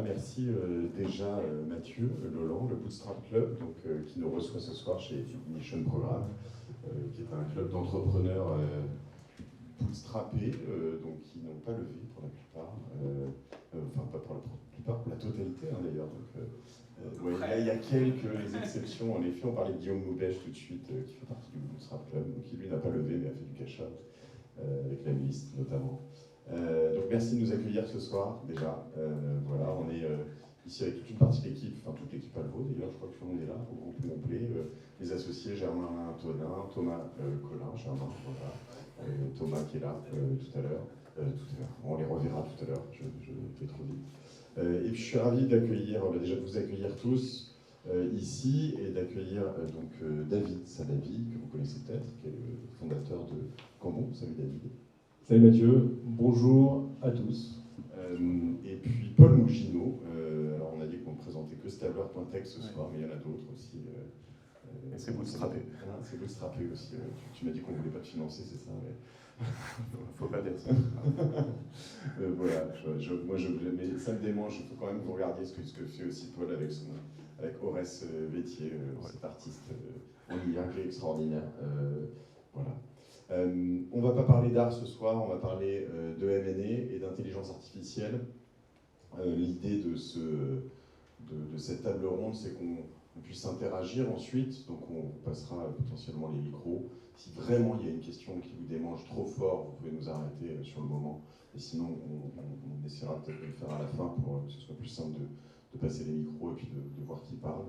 voilà, merci déjà Mathieu Lolland, le Bootstrap Club, donc, qui nous reçoit ce soir chez Ignition Programme, qui est un club d'entrepreneurs bootstrappés, donc qui n'ont pas levé pour la plupart, enfin pas pour la plupart, pour la totalité hein, d'ailleurs. Ouais, il y a quelques exceptions, en effet, on parlait de Guillaume Moubèche tout de suite, qui fait partie du Bootstrap Club, donc qui lui n'a pas levé mais a fait du cash out, avec la liste notamment. Donc merci de nous accueillir ce soir déjà. Voilà, on est ici avec toute une partie de l'équipe, enfin toute l'équipe Alvo d'ailleurs, je crois que tout le monde est là, au groupe complet. Les associés Germain Tonin, Thomas Collin, Germain, voilà. Thomas qui est là tout à l'heure. On les reverra tout à l'heure, je fais trop vite. Et puis je suis ravi d'accueillir, déjà de vous accueillir tous ici et d'accueillir donc David Salavi, que vous connaissez peut-être, qui est le fondateur de Cambon. Salut David. Salut Mathieu, bonjour à tous. Et puis Paul Mougineau, alors on a dit qu'on ne présentait que Stabler.tech ce soir, mais il y en a d'autres aussi. Et c'est bootstrappé. C'est bootstrappé aussi. Tu m'as dit qu'on ne voulait pas te financer, c'est ça mais... Faut pas dire ça. Voilà, mais ça me démange, il faut quand même que vous regardiez ce que fait aussi Paul avec Aurès Vétier, cet artiste en IA qui est extraordinaire. Voilà. On ne va pas parler d'art ce soir, on va parler de M&A et d'intelligence artificielle. L'idée de cette table ronde, c'est qu'on puisse interagir ensuite, donc on passera potentiellement les micros. Si vraiment il y a une question qui vous démange trop fort, vous pouvez nous arrêter sur le moment. Et sinon, on essaiera peut-être de le faire à la fin pour que ce soit plus simple de passer les micros et puis de voir qui parle.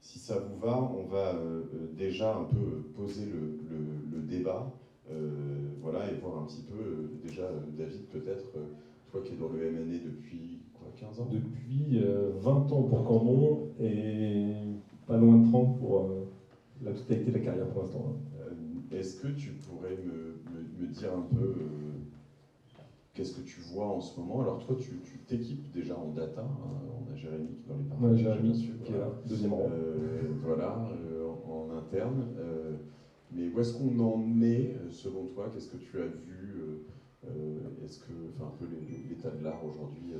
Si ça vous va, on va déjà un peu poser le débat, voilà, et voir un petit peu, déjà, David, peut-être, toi qui es dans le M&A depuis quoi, 15 ans ? Depuis 20 ans pour Cambon et pas loin de 30 pour la totalité de la carrière pour l'instant. Est-ce que tu pourrais me dire un peu qu'est-ce que tu vois en ce moment ? Alors toi, tu t'équipes déjà en data, hein, on a Jérémy qui est dans les partages, Jérémy, bien sûr, qui est là, deuxième rang. Voilà, en interne. Mais où est-ce qu'on en est, selon toi ? Qu'est-ce que tu as vu Est-ce que, enfin, un peu l'état de l'art aujourd'hui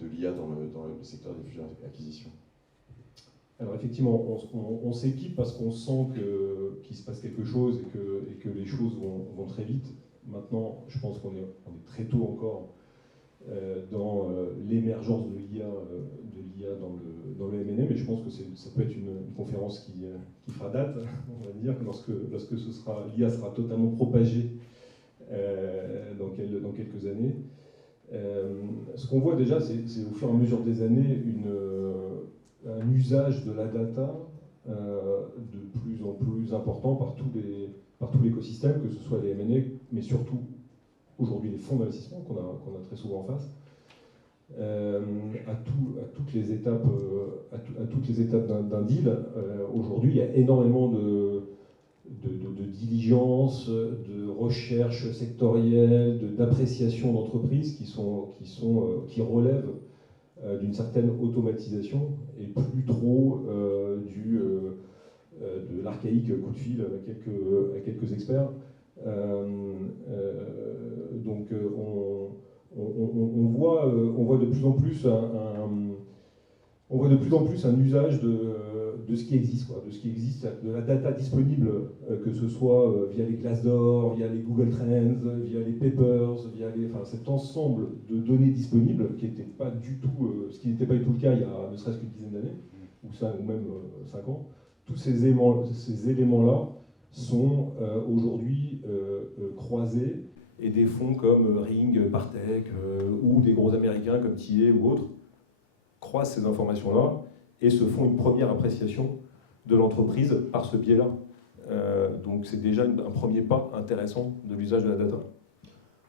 de l'IA dans le secteur des fusions et acquisitions ? Alors effectivement, on s'équipe parce qu'on sent qu'il se passe quelque chose et que les choses vont très vite. Maintenant, je pense qu'on est très tôt encore dans l'émergence de l'IA dans le M&A, mais je pense que ça peut être une conférence qui fera date, on va dire, lorsque l'IA sera totalement propagée dans quelques années. Ce qu'on voit déjà, c'est au fur et à mesure des années un usage de la data de plus en plus important par tout l'écosystème, que ce soit les M&A, mais surtout aujourd'hui les fonds d'investissement qu'on a très souvent en face, à toutes les étapes d'un deal. Aujourd'hui, il y a énormément de diligence, de recherche sectorielle, d'appréciation d'entreprises qui relèvent d'une certaine automatisation et plus trop de l'archaïque coup de fil à quelques experts. Donc on voit de plus en plus un usage de ce qui existe, de la data disponible, que ce soit via les Glassdoor, via les Google Trends, via les Papers, cet ensemble de données disponibles qui n'était pas du tout, ce qui n'était pas du tout le cas il y a ne serait-ce qu'une dizaine d'années, ou même 5 ans. Tous ces éléments-là sont aujourd'hui croisés, et des fonds comme Ring, Partech, ou des gros américains comme TA ou autres croisent ces informations-là et se font une première appréciation de l'entreprise par ce biais-là. Donc c'est déjà un premier pas intéressant de l'usage de la data.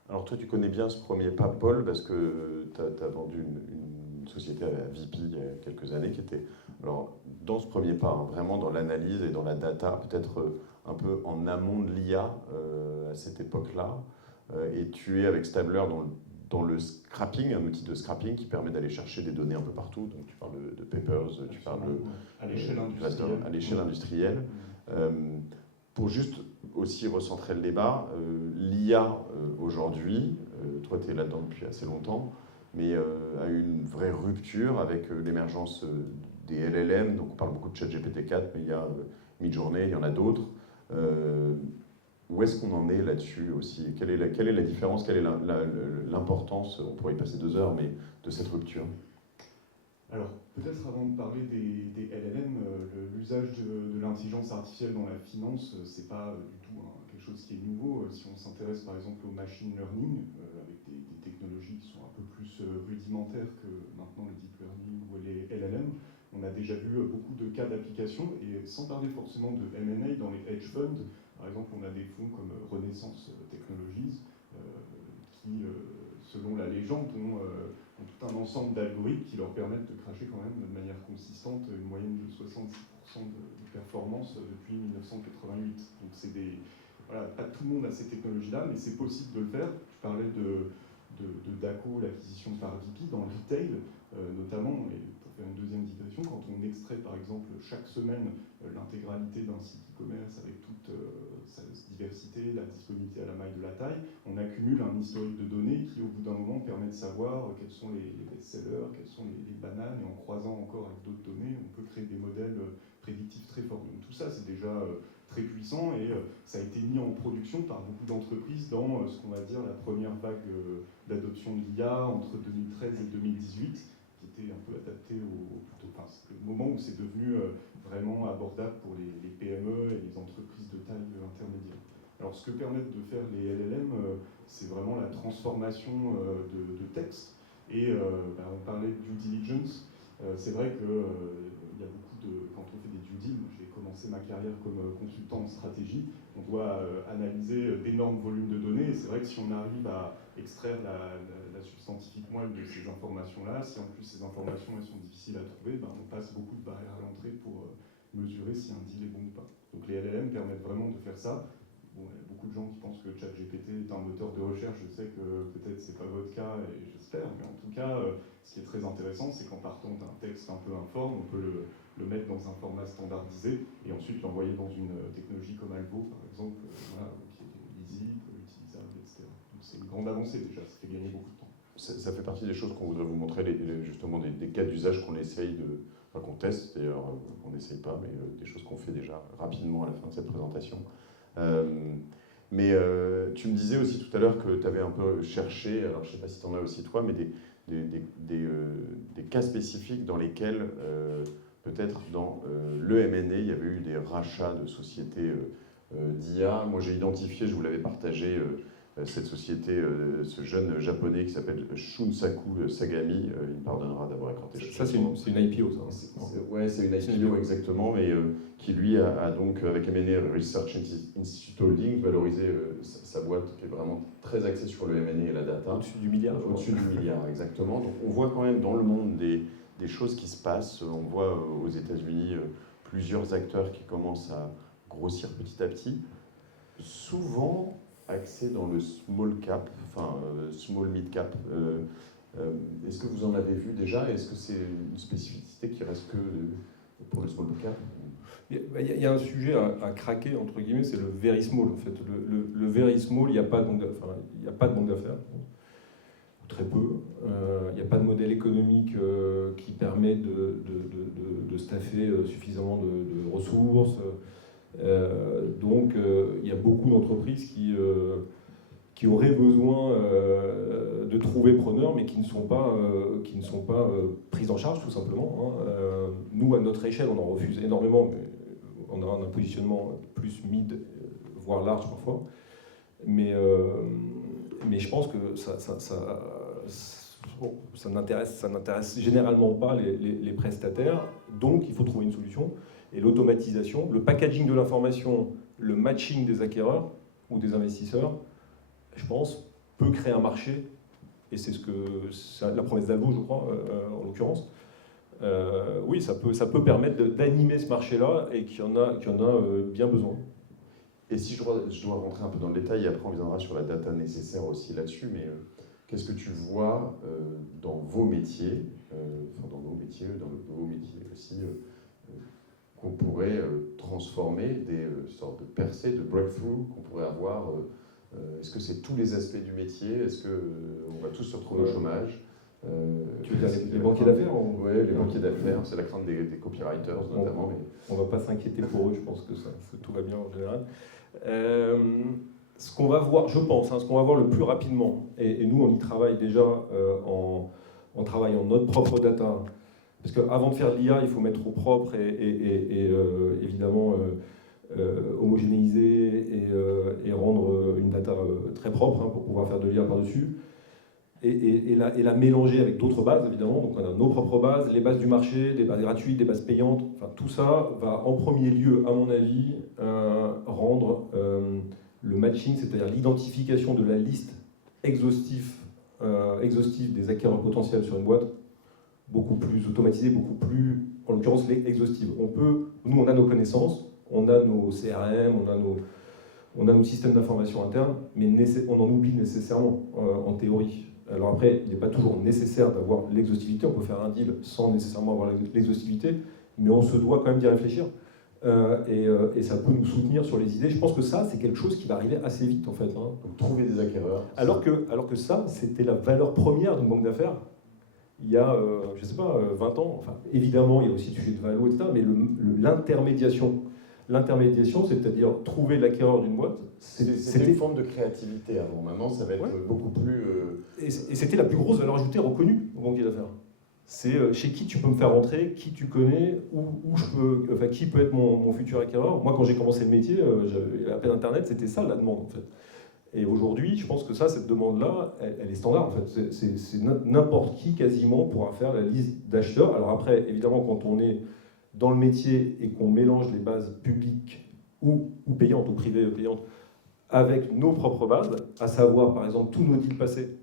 Alors toi, tu connais bien ce premier pas, Paul, parce que tu as vendu une société à VP il y a quelques années qui était, alors, dans ce premier pas, hein, vraiment dans l'analyse et dans la data, peut-être un peu en amont de l'IA à cette époque-là. Et tu es avec Stabler dans le scrapping, un outil de scrapping qui permet d'aller chercher des données un peu partout. Donc tu parles de Papers, tu parles à l'échelle industrielle. Pour juste aussi recentrer le débat, l'IA aujourd'hui, toi tu es là-dedans depuis assez longtemps, mais a eu une vraie rupture avec l'émergence des LLM. Donc on parle beaucoup de ChatGPT-4, mais il y a Midjourney, il y en a d'autres. Où est-ce qu'on en est là-dessus aussi? Quelle est la différence, quelle est l'importance, on pourrait y passer 2 heures, mais de cette rupture? Alors, peut-être avant de parler des LLM, l'usage de l'intelligence artificielle dans la finance, c'est pas du tout quelque chose qui est nouveau. Si on s'intéresse par exemple au machine learning, avec des technologies qui sont un peu plus rudimentaires que maintenant le deep learning ou les LLM, on a déjà vu beaucoup de cas d'application, et sans parler forcément de M&A, dans les hedge funds, par exemple, on a des fonds comme Renaissance Technologies qui, selon la légende, ont tout un ensemble d'algorithmes qui leur permettent de cracher quand même de manière consistante une moyenne de 66% de performance depuis 1988. Donc c'est voilà, pas tout le monde a ces technologies-là, mais c'est possible de le faire. Tu parlais de DACO, l'acquisition par VP dans le retail, notamment, et pour faire une deuxième digression, quand on extrait par exemple chaque semaine l'intégralité d'un site e-commerce avec toute sa diversité, la disponibilité à la maille de la taille, on accumule un historique de données qui, au bout d'un moment, permet de savoir quels sont les best-sellers, quelles sont les bananes, et en croisant encore avec d'autres données, on peut créer des modèles prédictifs très forts. Donc tout ça, c'est déjà très puissant, et ça a été mis en production par beaucoup d'entreprises dans ce qu'on va dire la première vague d'adoption de l'IA entre 2013 et 2018, qui était un peu adapté c'est le moment où c'est devenu vraiment abordable pour les PME et les entreprises de taille intermédiaire. Alors ce que permettent de faire les LLM, c'est vraiment la transformation de texte. Et on parlait de due diligence. C'est vrai qu'il y a beaucoup quand on fait des due diligence, j'ai commencé ma carrière comme consultant en stratégie, on doit analyser d'énormes volumes de données. Et c'est vrai que si on arrive à extraire la substantifique moelle de ces informations-là, si en plus ces informations elles sont difficiles à trouver, on passe beaucoup de barrières à l'entrée pour mesurer si un deal est bon ou pas. Donc les LLM permettent vraiment de faire ça. Bon, il y a beaucoup de gens qui pensent que ChatGPT est un moteur de recherche. Je sais que peut-être c'est pas votre cas, et j'espère, mais en tout cas, ce qui est très intéressant, c'est qu'en partant d'un texte un peu informe, on peut le mettre dans un format standardisé et ensuite l'envoyer dans une technologie comme Algo, par exemple, qui est lisible, utilisable, etc. Donc c'est une grande avancée déjà, ça fait gagner beaucoup de temps. Ça fait partie des choses qu'on voudrait vous montrer, justement des cas d'usage qu'on essaye qu'on teste, d'ailleurs on n'essaye pas, mais des choses qu'on fait déjà rapidement à la fin de cette présentation. Mais tu me disais aussi tout à l'heure que tu avais un peu cherché, alors je ne sais pas si tu en as aussi toi, mais des cas spécifiques dans lesquels, peut-être dans le M&A, il y avait eu des rachats de sociétés d'IA. Moi j'ai identifié, je vous l'avais partagé, cette société, ce jeune japonais qui s'appelle Shunsaku Sagami, il me pardonnera d'avoir écarté. Ça, c'est une IPO, ça. Ouais, c'est une IPO, exactement, mais qui lui a donc, avec M&A Research Institute Holdings, valorisé sa boîte, qui est vraiment très axée sur le M&A et la data. Au-dessus du milliard. Au-dessus du milliard, exactement. Donc on voit quand même dans le monde des choses qui se passent. On voit aux États-Unis plusieurs acteurs qui commencent à grossir petit à petit. Souvent axé dans le small cap, enfin small mid cap. Est-ce que vous en avez vu déjà? Est-ce que c'est une spécificité qui reste que pour le small cap? Il y a un sujet à craquer, entre guillemets, c'est le very small. En fait. Le very small, il n'y a pas de banque d'affaires, très peu. Il n'y a pas de modèle économique qui permet de staffer suffisamment de ressources. Donc il y a beaucoup d'entreprises qui auraient besoin de trouver preneurs, mais qui ne sont pas prises en charge, tout simplement. Nous, à notre échelle, on en refuse énormément, mais on a un positionnement plus mid, voire large parfois. Mais je pense que ça n'intéresse généralement pas les prestataires, donc il faut trouver une solution. Et l'automatisation, le packaging de l'information, le matching des acquéreurs ou des investisseurs, je pense, peut créer un marché, et c'est la promesse d'Algo, je crois, en l'occurrence. Oui, ça peut permettre d'animer ce marché-là, et qu'il y en a bien besoin. Et si je dois rentrer un peu dans le détail, et après on viendra sur la data nécessaire aussi là-dessus, mais qu'est-ce que tu vois dans vos métiers, dans vos métiers aussi, qu'on pourrait transformer, des sortes de percées, de breakthrough qu'on pourrait avoir? Est-ce que c'est tous les aspects du métier? Est-ce qu'on va tous se retrouver au chômage? Tu veux dire les banquiers d'affaires Oui, les banquiers d'affaires, c'est la crainte des copywriters notamment. On ne va pas s'inquiéter pour eux, je pense que tout va bien en général. Ce qu'on va voir, je pense, ce qu'on va voir le plus rapidement, et nous on y travaille déjà en travaillant notre propre data, parce qu'avant de faire de l'IA, il faut mettre au propre et évidemment homogénéiser et rendre une data très propre pour pouvoir faire de l'IA par-dessus. Et la mélanger avec d'autres bases, évidemment. Donc on a nos propres bases, les bases du marché, des bases gratuites, des bases payantes. Enfin, tout ça va en premier lieu, à mon avis, rendre le matching, c'est-à-dire l'identification de la liste exhaustive des acquéreurs potentiels sur une boîte, beaucoup plus automatisée, beaucoup plus, en l'occurrence, exhaustive. Nous, on a nos connaissances, on a nos CRM, on a nos systèmes d'information internes, mais on en oublie nécessairement en théorie. Alors après, il n'est pas toujours nécessaire d'avoir l'exhaustivité, on peut faire un deal sans nécessairement avoir l'exhaustivité, mais on se doit quand même d'y réfléchir. Et ça peut nous soutenir sur les idées. Je pense que ça, c'est quelque chose qui va arriver assez vite en fait. Donc trouver des acquéreurs. Alors que ça, c'était la valeur première d'une banque d'affaires. Il y a, je ne sais pas, 20 ans, enfin, évidemment, il y a aussi du sujet de valo, etc., mais l'intermédiation, c'est-à-dire trouver l'acquéreur d'une boîte, c'était une forme de créativité avant. Maintenant, ça va être beaucoup plus... Et c'était la plus grosse valeur ajoutée reconnue aux banquiers d'affaires. C'est chez qui tu peux me faire rentrer, qui tu connais, qui peut être mon futur acquéreur. Moi, quand j'ai commencé le métier, j'avais à peine Internet, c'était ça la demande, en fait. Et aujourd'hui, je pense que cette demande-là, elle est standard, en fait. C'est n'importe qui, quasiment, pourra faire la liste d'acheteurs. Alors après, évidemment, quand on est dans le métier et qu'on mélange les bases publiques ou payantes, ou privées payantes, avec nos propres bases, à savoir, par exemple, tous nos deals passés.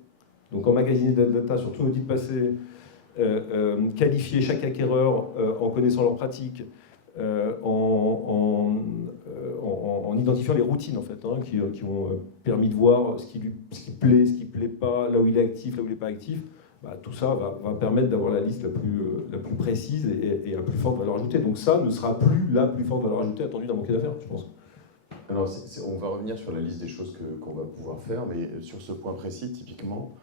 Donc, emmagasiner de la data sur tous nos deals passés, qualifier chaque acquéreur en connaissant leurs pratiques, en identifiant les routines en fait, qui ont permis de voir ce qui plaît, ce qui ne plaît pas, là où il est actif, là où il n'est pas actif. Tout ça va permettre d'avoir la liste la plus précise et la plus forte valeur ajoutée. Donc ça ne sera plus la plus forte valeur ajoutée attendue d'un banquier d'affaires, je pense. Alors on va revenir sur la liste des choses qu'on va pouvoir faire, mais sur ce point précis, typiquement,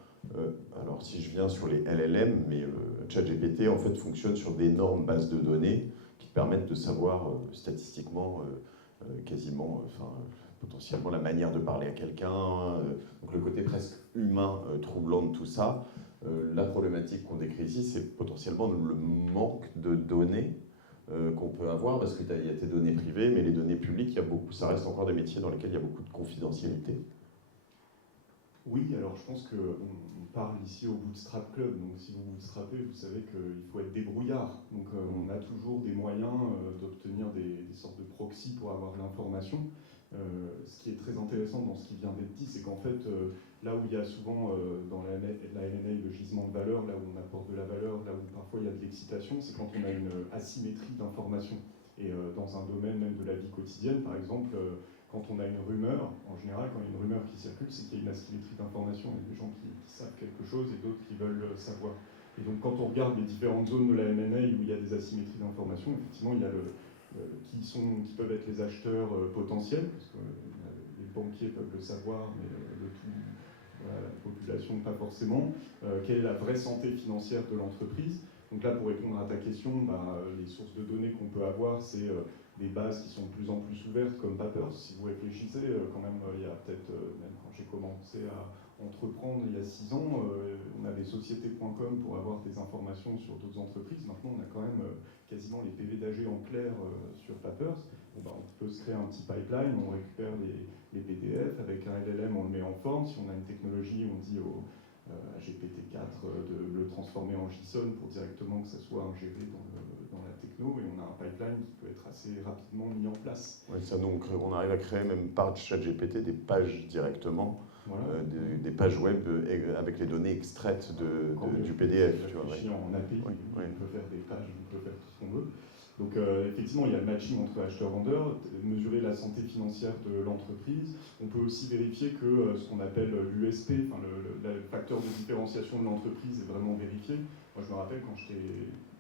alors si je viens sur les LLM, mais ChatGPT en fait fonctionne sur d'énormes bases de données qui permettent de savoir statistiquement quasiment, potentiellement la manière de parler à quelqu'un, donc le côté presque humain troublant de tout ça. La problématique qu'on décrit ici, c'est potentiellement le manque de données qu'on peut avoir, parce qu'il y a tes données privées, mais les données publiques, ça reste encore des métiers dans lesquels il y a beaucoup de confidentialité. Oui, alors je pense qu'on parle ici au Bootstrap Club, donc si vous bootstrapez, vous savez qu'il faut être débrouillard. Donc on a toujours des moyens d'obtenir des sortes de proxys pour avoir de l'information. Ce qui est très intéressant dans ce qui vient d'être dit, c'est qu'en fait, là où il y a souvent dans la LNA le gisement de valeur, là où on apporte de la valeur, là où parfois il y a de l'excitation, c'est quand on a une asymétrie d'information. Et dans un domaine même de la vie quotidienne, par exemple, quand on a une rumeur, en général, quand il y a une rumeur qui circule, c'est qu'il y a une asymétrie d'information. Il y a des gens qui savent quelque chose et d'autres qui veulent savoir. Et donc quand on regarde les différentes zones de la M&A où il y a des asymétries d'information, effectivement, il y a qui peuvent être les acheteurs potentiels, parce que les banquiers peuvent le savoir, mais la population pas forcément. Quelle est la vraie santé financière de l'entreprise? Donc là, pour répondre à ta question, les sources de données qu'on peut avoir, c'est des bases qui sont de plus en plus ouvertes, comme Papers. Si vous réfléchissez, quand même, il y a peut-être, même quand j'ai commencé à entreprendre il y a 6 ans, on avait société.com pour avoir des informations sur d'autres entreprises. Maintenant, on a quand même quasiment les PV d'AG en clair sur Papers. On peut se créer un petit pipeline, on récupère les PDF, avec un LLM, on le met en forme. Si on a une technologie, on dit à GPT-4 de le transformer en JSON pour directement que ça soit ingéré dans la techno, et on a un pipeline qui peut être assez rapidement mis en place. Oui, ça, donc, on arrive à créer même par ChatGPT des pages directement, voilà. Des pages web avec les données extraites du PDF. Tu vois, en API, oui. On peut faire des pages, on peut faire tout ce qu'on veut. Donc effectivement, il y a le matching entre acheteurs-vendeurs, mesurer la santé financière de l'entreprise. On peut aussi vérifier que ce qu'on appelle l'USP, le facteur de différenciation de l'entreprise est vraiment vérifié. Moi, je me rappelle quand j'étais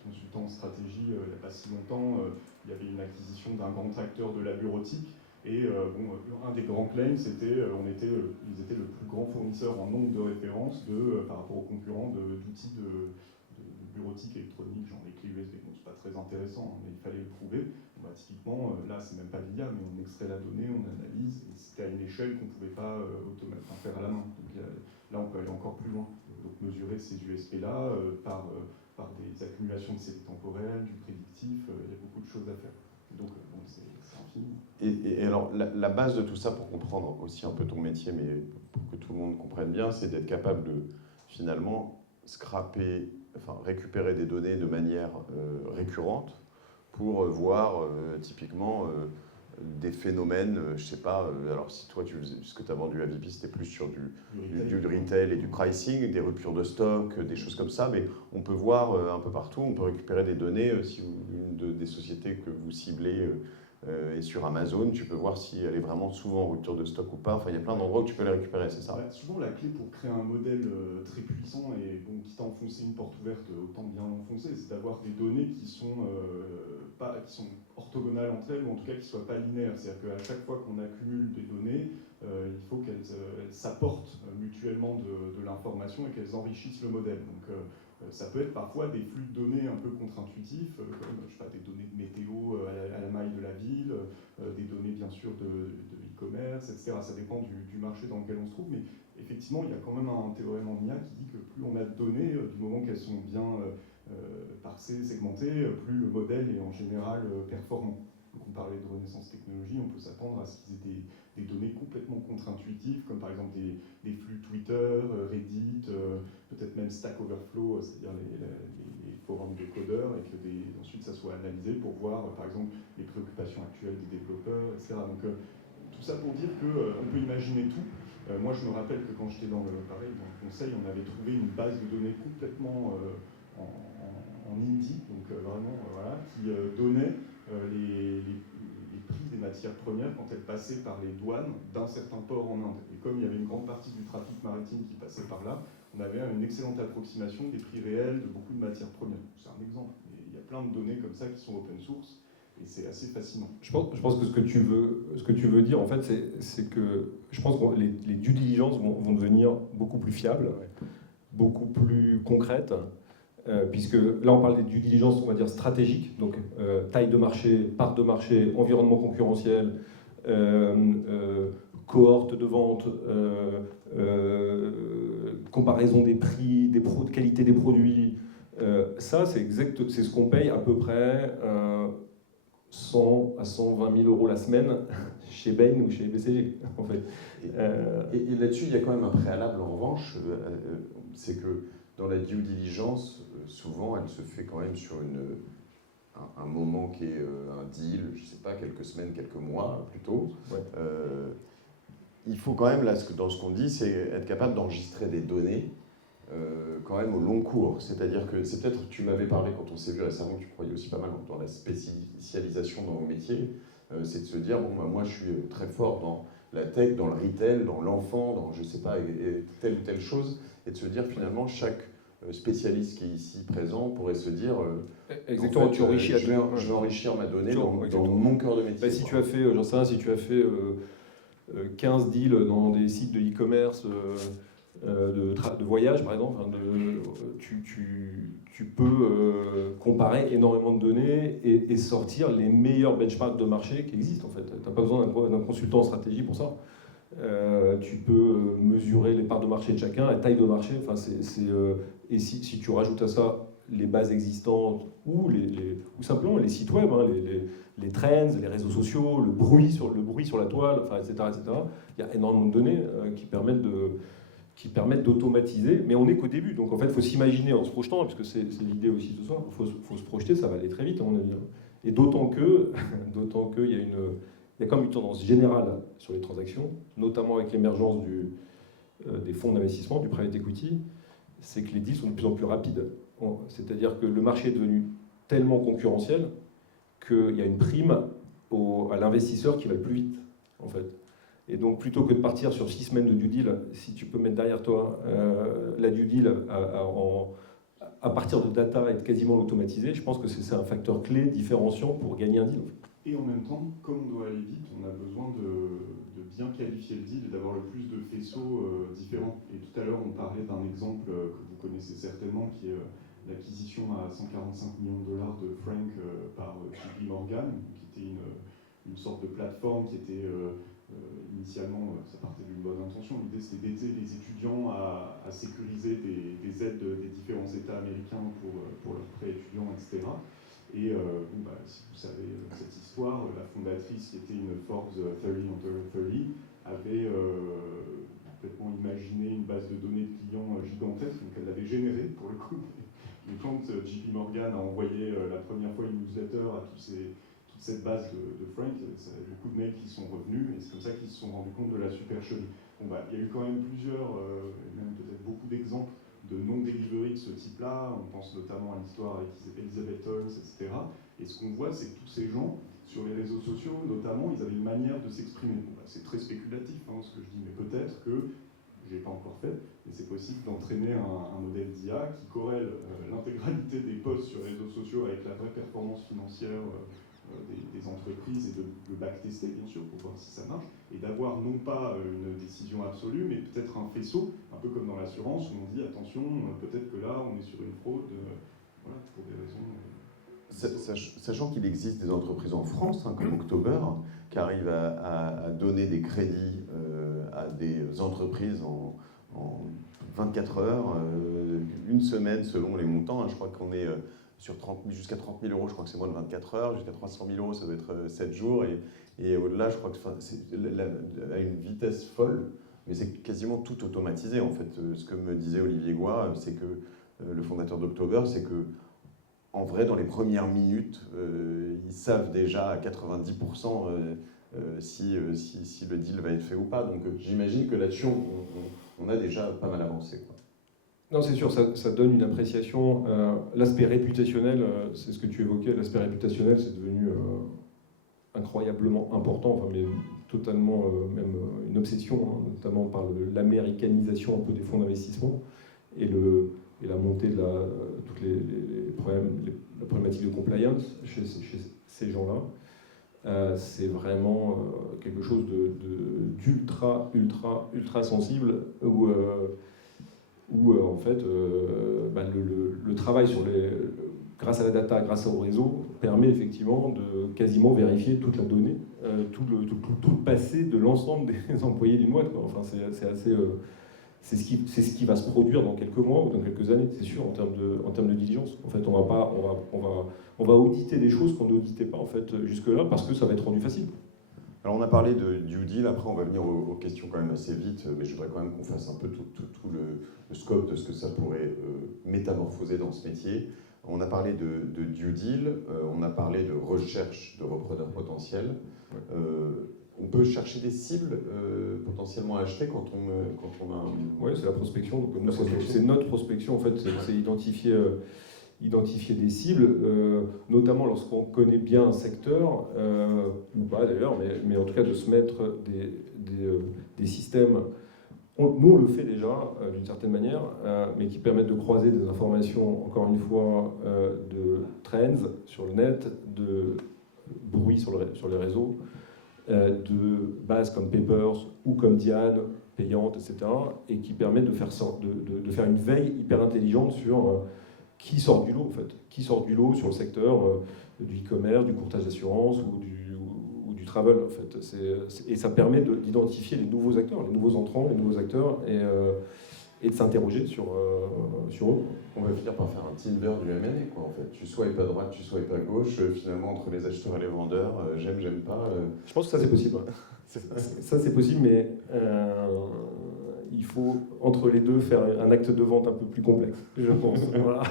consultant en stratégie, il n'y a pas si longtemps, il y avait une acquisition d'un grand acteur de la bureautique. Et un des grands claims, c'était ils étaient le plus grand fournisseur en nombre de références par rapport aux concurrents d'outils de bureautique électronique, genre les clés USB. Bon, c'est pas très intéressant, mais il fallait le prouver. Typiquement, là, c'est même pas l'IA, mais on extrait la donnée, on analyse, et c'était à une échelle qu'on ne pouvait pas faire à la main. Donc là, on peut aller encore plus loin. Donc mesurer ces USP-là par des accumulations de séries temporelles, du prédictif, il y a beaucoup de choses à faire. Donc c'est infini. Et alors, la base de tout ça, pour comprendre aussi un peu ton métier, mais pour que tout le monde comprenne bien, c'est d'être capable de, finalement, récupérer des données de manière récurrente pour voir typiquement des phénomènes, je sais pas, alors si toi, ce que tu as vendu à VP, c'était plus sur du retail et du pricing, des ruptures de stock, des choses comme ça, mais on peut voir un peu partout, on peut récupérer des données, si une des sociétés que vous ciblez est sur Amazon, tu peux voir si elle est vraiment souvent en rupture de stock ou pas, enfin il y a plein d'endroits où tu peux les récupérer, c'est ça? Souvent la clé pour créer un modèle très puissant et quitte à enfoncer une porte ouverte, autant bien l'enfoncer, c'est d'avoir des données qui sont orthogonales entre elles, ou en tout cas qui ne soient pas linéaires. C'est-à-dire qu'à chaque fois qu'on accumule des données, il faut qu'elles s'apportent mutuellement de l'information et qu'elles enrichissent le modèle. Donc ça peut être parfois des flux de données un peu contre-intuitifs, comme je sais pas, des données de météo à la maille de la ville, des données bien sûr de e-commerce, etc. Ça dépend du marché dans lequel on se trouve, mais effectivement il y a quand même un théorème en IA qui dit que plus on a de données, du moment qu'elles sont bien parsées, segmentées, plus le modèle est en général performant. Donc on parlait de renaissance technologie, on peut s'attendre à ce qu'ils aient des données complètement contre-intuitives, comme par exemple des flux Twitter, Reddit, peut-être même Stack Overflow, c'est-à-dire les forums de codeurs, et que ensuite ça soit analysé pour voir par exemple les préoccupations actuelles des développeurs, etc. Donc tout ça pour dire qu'on peut imaginer tout. Moi je me rappelle que quand j'étais dans le conseil, on avait trouvé une base de données complètement en indie, donc vraiment qui donnait les prix des matières premières quand elles passaient par les douanes d'un certain port en Inde. Et comme il y avait une grande partie du trafic maritime qui passait par là, on avait une excellente approximation des prix réels de beaucoup de matières premières. C'est un exemple. Mais il y a plein de données comme ça qui sont open source et c'est assez fascinant. Je pense que ce que tu veux dire, en fait, c'est que je pense que les due diligence vont devenir beaucoup plus fiables, beaucoup plus concrètes. Puisque là on parle des due diligence, on va dire stratégiques, donc taille de marché, part de marché, environnement concurrentiel, cohorte de vente, comparaison des prix, qualité des produits. Ça c'est ce qu'on paye à peu près 100 à 120 000 euros la semaine chez Bain ou chez BCG en fait. Et là-dessus il y a quand même un préalable en revanche, c'est que dans la due diligence, souvent, elle se fait quand même sur un moment qui est un deal, je ne sais pas, quelques semaines, quelques mois plutôt. Ouais. Il faut quand même, là, dans ce qu'on dit, c'est être capable d'enregistrer des données quand même au long cours. C'est-à-dire que c'est peut-être, tu m'avais parlé quand on s'est vu récemment, tu croyais aussi pas mal dans la spécialisation dans vos métiers, c'est de se dire, bon, bah, moi je suis très fort dans la tech, dans le retail, dans l'enfant, dans, je ne sais pas, telle ou telle chose, et de se dire finalement, chaque spécialiste qui est ici présent pourrait se dire exactement, en fait, tu enrichis je vais enrichir ma donnée dans mon cœur de métier. Bah, si tu as fait, j'en sais rien, si tu as fait 15 deals dans des sites de e-commerce de voyage par exemple, tu peux comparer énormément de données et sortir les meilleurs benchmarks de marché qui existent en fait. Tu n'as pas besoin d'un consultant en stratégie pour ça. Tu peux mesurer les parts de marché de chacun, la taille de marché, enfin, et si tu rajoutes à ça les bases existantes ou simplement les sites web, hein, les trends, les réseaux sociaux, le bruit sur la toile, enfin, etc., il y a énormément de données qui permettent d'automatiser, mais on n'est qu'au début, donc en fait il faut s'imaginer en se projetant, puisque c'est l'idée aussi ce soir, il faut se projeter, ça va aller très vite à mon avis. Et d'autant qu'il y a comme une tendance générale sur les transactions, notamment avec l'émergence des fonds d'investissement, du private equity, c'est que les deals sont de plus en plus rapides. C'est-à-dire que le marché est devenu tellement concurrentiel qu'il y a une prime à l'investisseur qui va le plus vite, en fait. Et donc, plutôt que de partir sur 6 semaines de due deal, si tu peux mettre derrière toi la due deal à partir de data et de quasiment l'automatiser, je pense que c'est un facteur clé différenciant pour gagner un deal. Et en même temps, comme on doit aller vite, on a besoin de bien qualifier le deal et d'avoir le plus de faisceaux différents. Et tout à l'heure, on parlait d'un exemple que vous connaissez certainement, qui est l'acquisition à 145 millions de dollars de Frank par JP Morgan, qui était une sorte de plateforme qui était initialement, ça partait d'une bonne intention. L'idée, c'était d'aider les étudiants à sécuriser des aides des différents États américains pour leurs prêts étudiants, etc. Et si vous savez cette histoire, la fondatrice, qui était une Forbes 30 under 30, avait complètement imaginé une base de données de clients gigantesque, donc elle l'avait générée pour le coup. Mais quand JP Morgan a envoyé la première fois une newsletter à toute cette base de Frank, ça a eu beaucoup de mails qui sont revenus, et c'est comme ça qu'ils se sont rendus compte de la supercherie. Il y a eu quand même plusieurs, même peut-être beaucoup d'exemples de non-delivery de ce type-là. On pense notamment à l'histoire avec Elizabeth Holmes, etc. Et ce qu'on voit, c'est que tous ces gens, sur les réseaux sociaux notamment, ils avaient une manière de s'exprimer. C'est très spéculatif ce que je dis, mais peut-être que, je n'ai pas encore fait, mais c'est possible d'entraîner un modèle d'IA qui corrèle l'intégralité des posts sur les réseaux sociaux avec la vraie performance financière des entreprises et de le backtester, bien sûr, pour voir si ça marche, et d'avoir non pas une décision absolue, mais peut-être un faisceau, un peu comme dans l'assurance, où on dit attention, peut-être que là, on est sur une fraude, voilà, pour des raisons. Sachant qu'il existe des entreprises en France, comme October, qui arrivent à donner des crédits à des entreprises en 24 heures, une semaine selon les montants. Je crois qu'on est sur jusqu'à 30 000 euros, je crois que c'est moins de 24 heures, jusqu'à 300 000 euros, ça doit être 7 jours, et au-delà, je crois que c'est à une vitesse folle, mais c'est quasiment tout automatisé, en fait. Ce que me disait Olivier Goy, c'est que le fondateur d'October, c'est que, en vrai, dans les premières minutes, ils savent déjà à 90% si le deal va être fait ou pas. Donc j'imagine que là-dessus, on a déjà pas mal avancé, quoi. Non, c'est sûr, ça donne une appréciation. L'aspect réputationnel, c'est ce que tu évoquais, l'aspect réputationnel, c'est devenu incroyablement important, enfin, mais totalement même une obsession, notamment par l'américanisation un peu des fonds d'investissement et la montée de toutes la problématique de compliance chez ces gens-là. C'est vraiment quelque chose d'ultra, ultra, ultra sensible où en fait le travail grâce à la data, grâce au réseau, permet effectivement de quasiment vérifier toute la donnée, tout le passé de l'ensemble des employés d'une boîte, quoi. Enfin, c'est assez... C'est ce qui va se produire dans quelques mois ou dans quelques années, c'est sûr, en termes de diligence. En fait, on va auditer des choses qu'on n'auditait pas en fait, jusque-là, parce que ça va être rendu facile. Alors on a parlé de due deal, après on va venir aux questions quand même assez vite, mais je voudrais quand même qu'on fasse un peu tout le scope de ce que ça pourrait métamorphoser dans ce métier. On a parlé de due deal, on a parlé de recherche de repreneurs potentiels. Ouais. On peut chercher des cibles potentiellement à acheter quand on a un... Oui, c'est la prospection. Donc, nous, c'est notre prospection, en fait, c'est identifier des cibles, notamment lorsqu'on connaît bien un secteur, ou pas d'ailleurs, mais en tout cas de se mettre des systèmes. Nous, on le fait déjà d'une certaine manière, mais qui permettent de croiser des informations, encore une fois, de trends sur le net, de bruit sur les réseaux, de bases comme Papers ou comme Diane, payantes, etc., et qui permettent de faire une veille hyper intelligente sur qui sort du lot, en fait. Qui sort du lot sur le secteur du e-commerce, du courtage d'assurance ou du travel, en fait. Et ça permet d'identifier les nouveaux acteurs, les nouveaux entrants, les nouveaux acteurs, et de s'interroger sur eux. On va finir par faire un Tinder du M&A, quoi, en fait. Tu swipes à droite, tu swipes à gauche, finalement, entre les acheteurs et les vendeurs, j'aime pas. Je pense que ça, c'est possible. Ça, c'est possible, mais il faut, entre les deux, faire un acte de vente un peu plus complexe, je pense. Voilà.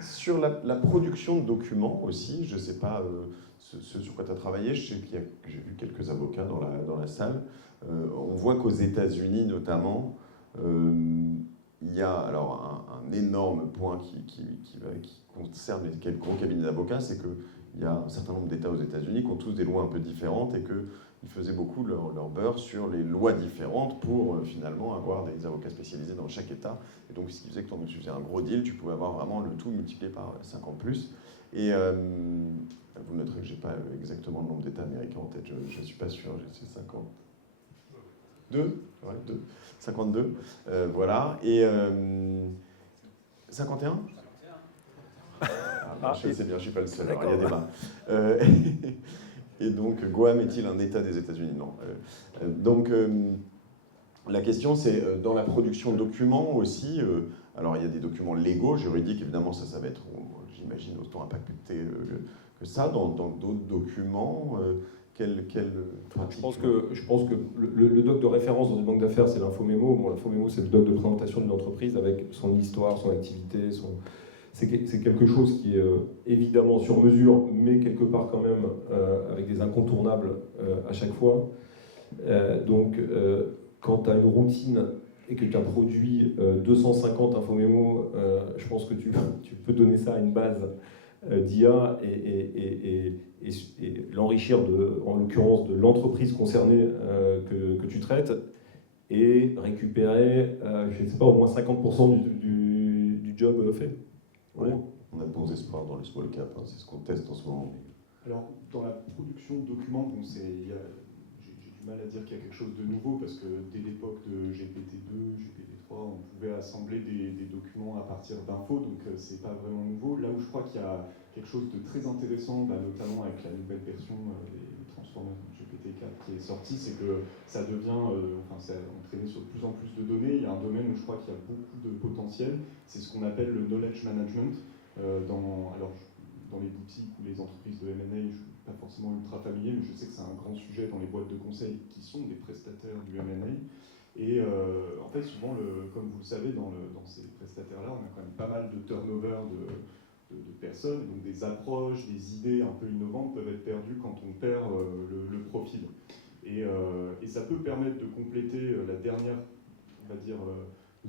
Sur la production de documents aussi, je ne sais pas ce sur quoi tu as travaillé, je sais que j'ai vu quelques avocats dans la salle. On voit qu'aux États-Unis notamment, il y a alors un énorme point qui concerne les gros cabinets d'avocats, c'est qu'il y a un certain nombre d'États aux États-Unis qui ont tous des lois un peu différentes et que ils faisaient beaucoup leur beurre sur les lois différentes pour finalement avoir des avocats spécialisés dans chaque État. Et donc, ce qui faisait que quand tu faisais un gros deal, tu pouvais avoir vraiment le tout multiplié par 50 plus. Et vous noterez que je n'ai pas exactement le nombre d'États américains en tête, je ne suis pas sûr, c'est 52. Ouais, 52. Voilà. Et 51 je sais bien, je ne suis pas le seul, alors, il y a débat. Et donc, Guam est-il un État des États-Unis? Non. Donc, la question, c'est dans la production de documents aussi. Alors, il y a des documents légaux, juridiques, évidemment, ça va être, j'imagine, autant impacté que ça. Dans d'autres documents, je pense que le doc de référence dans une banque d'affaires, c'est l'infomémo. Bon, l'infomémo, c'est le doc de présentation d'une entreprise avec son histoire, son activité, c'est quelque chose qui est évidemment sur mesure, mais quelque part quand même avec des incontournables à chaque fois. Donc, quand tu as une routine et que tu as produit 250 infomémos, je pense que tu peux donner ça à une base d'IA et l'enrichir, en l'occurrence, de l'entreprise concernée que tu traites et récupérer, je ne sais pas, au moins 50% du job fait. Ouais. On a de bons espoirs dans le small cap, hein, c'est ce qu'on teste en ce moment. Alors, dans la production de documents, bon, j'ai du mal à dire qu'il y a quelque chose de nouveau, parce que dès l'époque de GPT-2, GPT-3, on pouvait assembler des documents à partir d'infos, donc c'est pas vraiment nouveau. Là où je crois qu'il y a quelque chose de très intéressant, notamment avec la nouvelle version des Transformers GPT-4 qui est sortie, c'est que ça devient, ça a entraîné sur de plus en plus de données. Il y a un domaine où je crois qu'il y a beaucoup de potentiel, c'est ce qu'on appelle le knowledge management. Dans les boutiques ou les entreprises de M&A, je ne suis pas forcément ultra familier, mais je sais que c'est un grand sujet dans les boîtes de conseil qui sont des prestataires du M&A. Et en fait, souvent, comme vous le savez, dans ces prestataires-là, on a quand même pas mal de turnover de personnes, donc des approches, des idées un peu innovantes peuvent être perdues quand on perd le profil. Et ça peut permettre de compléter la dernière, on va dire,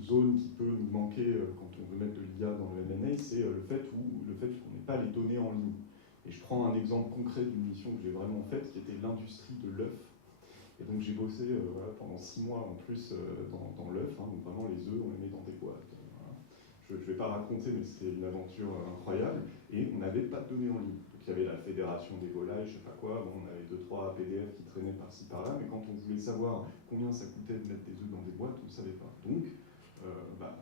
zone qui peut nous manquer quand on veut mettre de l'IA dans le M&A, c'est le fait qu'on n'ait pas les données en ligne. Et je prends un exemple concret d'une mission que j'ai vraiment faite, qui était l'industrie de l'œuf. Et donc j'ai bossé pendant 6 mois en plus dans l'œuf, donc vraiment les œufs, on les met dans des boîtes. Voilà. Je ne vais pas raconter, mais c'était une aventure incroyable. Et on n'avait pas de données en ligne. Donc il y avait la fédération des volailles, je ne sais pas quoi, bon, on avait 2-3 PDF qui traînaient par-ci par-là, mais quand on voulait savoir combien ça coûtait de mettre des œufs dans des boîtes, on ne savait pas. Donc, voilà,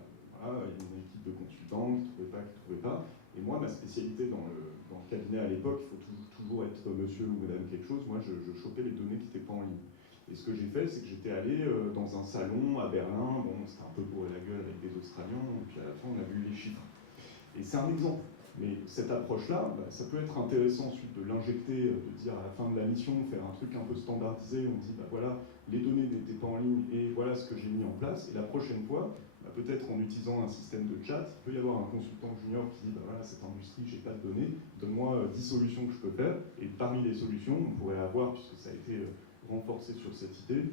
il y avait une équipe de consultants qui ne trouvaient pas. Et moi, ma spécialité dans le cabinet à l'époque, il faut toujours être monsieur ou madame quelque chose, moi je chopais les données qui n'étaient pas en ligne. Et ce que j'ai fait, c'est que j'étais allé dans un salon à Berlin, bon, c'était un peu bourré la gueule avec des Australiens, et puis à la fin on a vu les chiffres. Et c'est un exemple. Mais cette approche-là, ça peut être intéressant ensuite de l'injecter, de dire à la fin de la mission, faire un truc un peu standardisé, on dit voilà, les données n'étaient pas en ligne et voilà ce que j'ai mis en place. Et la prochaine fois, peut-être en utilisant un système de chat, il peut y avoir un consultant junior qui dit voilà, cette industrie, j'ai pas de données, donne-moi 10 solutions que je peux faire. Et parmi les solutions, on pourrait avoir, puisque ça a été renforcé sur cette idée,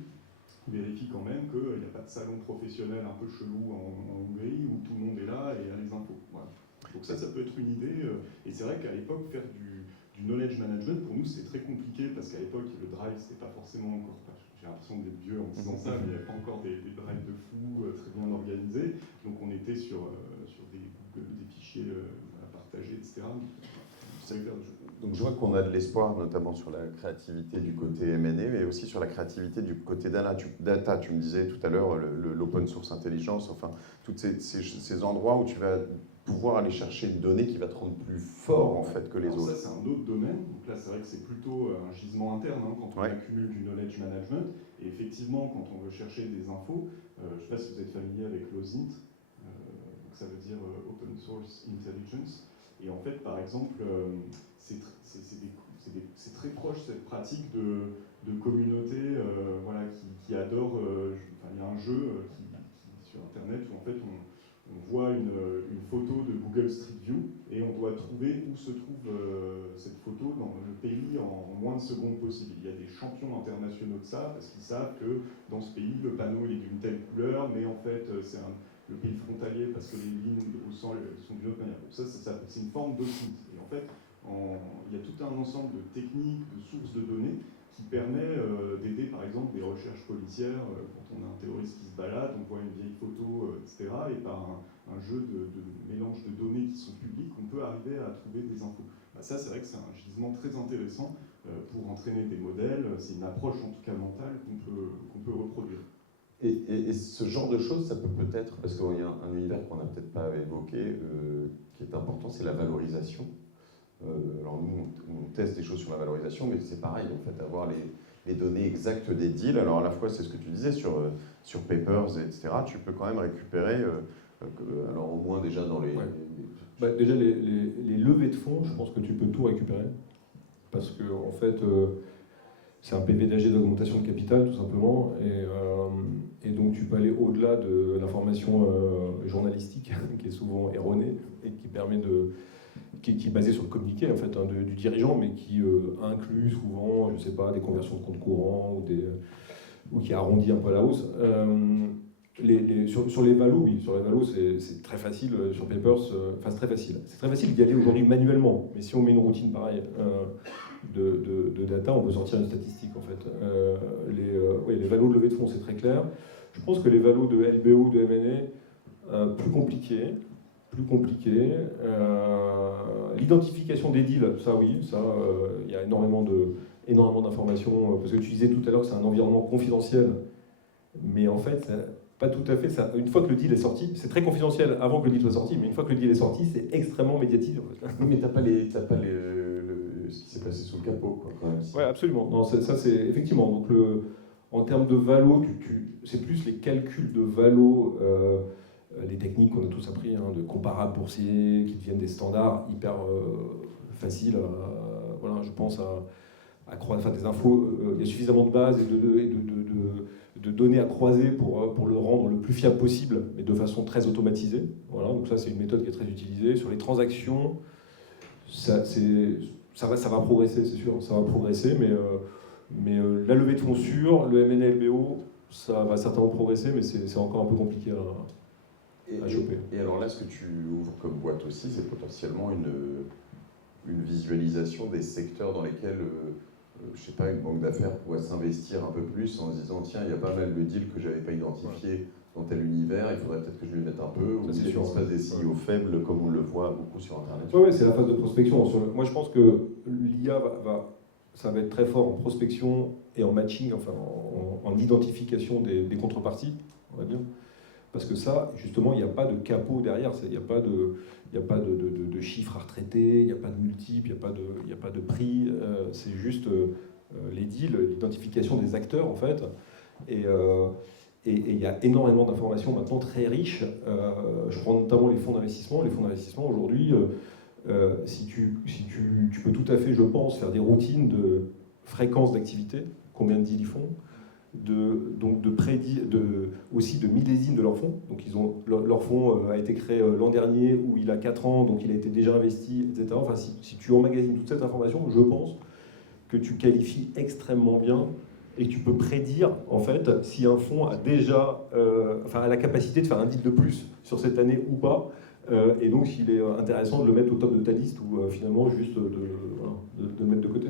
vérifie quand même qu'il n'y a pas de salon professionnel un peu chelou en Hongrie où tout le monde est là et a les infos. Voilà. Donc ça peut être une idée. Et c'est vrai qu'à l'époque, faire du knowledge management, pour nous, c'était très compliqué parce qu'à l'époque, le drive, c'était pas forcément encore... J'ai l'impression d'être vieux en disant ça, mais il n'y avait pas encore des drives de fou très bien organisés. Donc on était sur des fichiers à partager, etc. Donc je vois qu'on a de l'espoir, notamment sur la créativité du côté M&A, mais aussi sur la créativité du côté data. Tu me disais tout à l'heure l'open source intelligence, enfin, tous ces endroits où tu vas pouvoir aller chercher une donnée qui va te rendre plus fort en fait que les autres. Ça, c'est un autre domaine. Donc là, c'est vrai que c'est plutôt un gisement interne quand on accumule du knowledge management. Et effectivement, quand on veut chercher des infos, je ne sais pas si vous êtes familier avec l'OSINT, donc ça veut dire Open Source Intelligence. Et en fait, par exemple, c'est très proche cette pratique de communauté qui adore. Il y a un jeu sur Internet où en fait on voit une photo de Google Street View et on doit trouver où se trouve cette photo dans le pays en moins de secondes possible. Il y a des champions internationaux de ça parce qu'ils savent que dans ce pays, le panneau il est d'une telle couleur, mais en fait c'est le pays frontalier parce que les lignes au sang sont d'une autre manière. Donc ça c'est une forme d'osmose. Et en fait, il y a tout un ensemble de techniques, de sources de données qui permet d'aider par exemple des recherches policières quand on a un terroriste qui se balade, on voit une vieille photo, etc. Et par un jeu de mélange de données qui sont publiques, on peut arriver à trouver des infos. Bah, ça, c'est vrai que c'est un gisement très intéressant pour entraîner des modèles. C'est une approche en tout cas mentale qu'on peut reproduire. Et ce genre de choses, ça peut peut-être, parce qu'il y a un univers qu'on n'a peut-être pas évoqué, qui est important, c'est la valorisation. Alors nous, on teste des choses sur la valorisation, mais c'est pareil, en fait, avoir les données exactes des deals. Alors à la fois, c'est ce que tu disais sur Papers, etc. Tu peux quand même récupérer, alors au moins déjà dans les... Ouais. Déjà, les levées de fonds, je pense que tu peux tout récupérer. Parce que, en fait, c'est un PV d'AG d'augmentation de capital, tout simplement. Et donc, tu peux aller au-delà de l'information journalistique, qui est souvent erronée, et qui permet qui est basée sur le communiqué, en fait, hein, du dirigeant, mais qui inclut souvent, je ne sais pas, des conversions de compte courant, ou qui arrondit un peu à la hausse. Sur les valos, oui, sur les valos, c'est très facile, sur Papers, enfin c'est très facile. C'est très facile d'y aller aujourd'hui manuellement, mais si on met une routine pareille de data, on peut sortir une statistique en fait. Les valos de levée de fonds, c'est très clair. Je pense que les valos de LBO, de M&A, plus compliqués. L'identification des deals, ça oui, ça, il y a énormément d'informations, parce que tu disais tout à l'heure que c'est un environnement confidentiel, mais en fait, pas tout à fait ça. Une fois que le deal est sorti, c'est très confidentiel avant que le deal soit sorti, mais une fois que le deal est sorti, c'est extrêmement médiatisé. En fait. Oui, mais t'as pas ce qui s'est passé sous le capot, quoi, quand même. Ouais, absolument. Non, ça c'est effectivement. Donc en termes de valo, c'est plus les calculs de valo, les techniques qu'on a tous appris, hein, de comparables boursiers, qui deviennent des standards hyper faciles. Voilà, je pense à croiser, enfin des infos. Il y a suffisamment de bases et de données à croiser pour le rendre le plus fiable possible, mais de façon très automatisée. Voilà, donc ça c'est une méthode qui est très utilisée. Sur les transactions, ça va progresser, c'est sûr, ça va progresser, mais la levée de fonds sûre, le M&A LBO, ça va certainement progresser, mais c'est encore un peu compliqué à choper. Et alors là, ce que tu ouvres comme boîte aussi, c'est potentiellement une visualisation des secteurs dans lesquels, je sais pas, une banque d'affaires pourrait s'investir un peu plus en se disant, tiens, il y a pas mal de deals que j'avais pas identifiés dans tel univers, il faudrait peut-être que je les mette un peu, ou il se passe des signaux faibles, comme on le voit beaucoup sur Internet. Oui, c'est la phase de prospection. Moi, je pense que l'IA ça va être très fort en prospection et en matching, enfin en identification des contreparties, on va dire. Parce que ça, justement, il n'y a pas de capot derrière, il n'y a pas de chiffres à retraiter, il n'y a pas de multiples, il n'y a pas de prix, c'est juste les deals, l'identification des acteurs, en fait. Et il y a énormément d'informations maintenant très riches. Je prends notamment les fonds d'investissement. Les fonds d'investissement, aujourd'hui, si tu peux tout à fait, je pense, faire des routines de fréquence d'activité, combien de deals ils font, aussi de millésime de leur fonds. Donc leur fonds a été créé l'an dernier, où il a 4 ans, donc il a été déjà investi, etc. Enfin, si tu emmagasines toute cette information, je pense que tu qualifies extrêmement bien et que tu peux prédire, en fait, si un fonds a déjà a la capacité de faire un deal de plus sur cette année ou pas, et donc s'il est intéressant de le mettre au top de ta liste ou finalement juste de le mettre de côté.